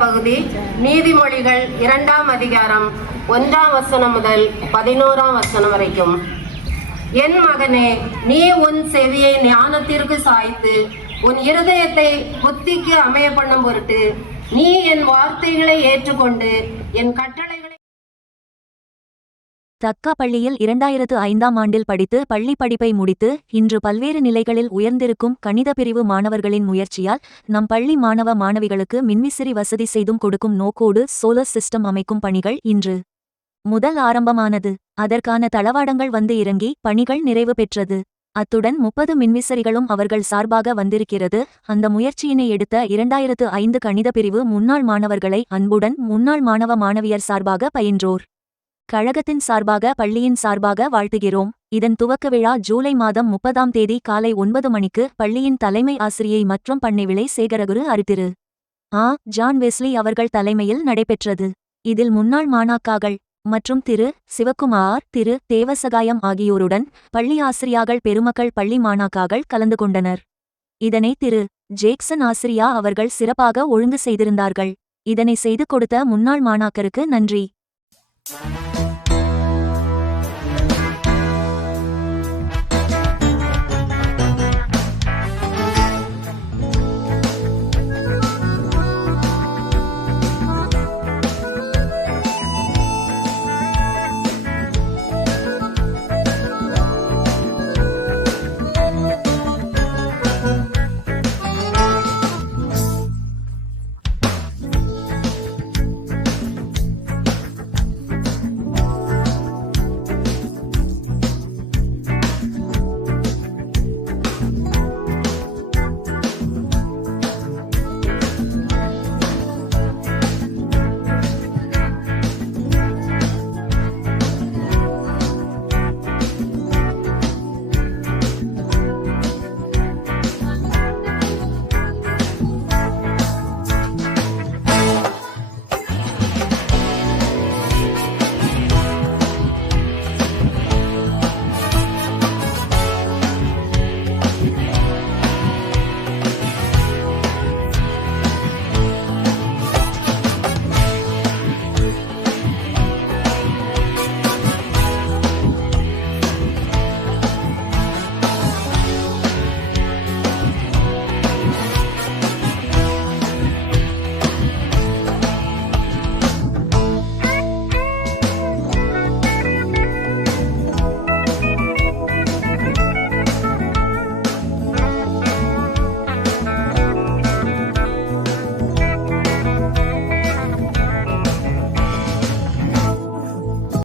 பகுதி நீதிமொழிகள் 2ஆம் அதிகாரம் 1ஆம் வசனம் முதல் 11ஆம் வசனம் வரைக்கும். என் மகனே, நீ உன் செவியை ஞானத்திற்கு சாய்த்து உன் இருதயத்தை புத்திக்கு அமைய பண்ணும் பொருட்டு நீ என் வார்த்தைகளை ஏற்றுக்கொண்டு என் கட்டளைகளை. தக்கா பள்ளியில் 2005ஆம் ஆண்டில் படித்து பள்ளி படிப்பை முடித்து இன்று பல்வேறு நிலைகளில் உயர்ந்திருக்கும் கணித பிரிவு மாணவர்களின் முயற்சியால் நம் பள்ளி மாணவ மாணவிகளுக்கு மின்விசிறி வசதி செய்தும் கொடுக்கும் நோக்கோடு சோலர் சிஸ்டம் அமைக்கும் பணிகள் இன்று முதல் ஆரம்பமானது. அதற்கான தளவாடங்கள் வந்து இறங்கி பணிகள் நிறைவு பெற்றது. அத்துடன் 30 மின்விசிறிகளும் அவர்கள் சார்பாக வந்திருக்கிறது. அந்த முயற்சியினை எடுத்த 2005 கணித பிரிவு முன்னாள் மாணவர்களை அன்புடன் முன்னாள் மாணவ மாணவியர் சார்பாக பயின்றோர் கழகத்தின் சார்பாக பள்ளியின் சார்பாக வாழ்த்துகிறோம். இதன் துவக்க விழா ஜூலை மாதம் 30ஆம் தேதி காலை 9 மணிக்கு பள்ளியின் தலைமை ஆசிரியை மற்றும் பண்ணைவிளை சேகரகுரு அருதிரு ஜான் வெஸ்லி அவர்கள் தலைமையில் நடைபெற்றது. இதில் முன்னாள் மாணாக்காகள் மற்றும் திரு சிவக்குமார், திரு தேவசகாயம் ஆகியோருடன் பள்ளி ஆசிரியாகள் பெருமக்கள் பள்ளி மாணாக்காகள் கலந்து கொண்டனர். இதனை திரு ஜேக்சன் ஆசிரியா அவர்கள் சிறப்பாக ஒழுங்கு செய்திருந்தார்கள். இதனை செய்து கொடுத்த முன்னாள் மாணாக்கருக்கு நன்றி.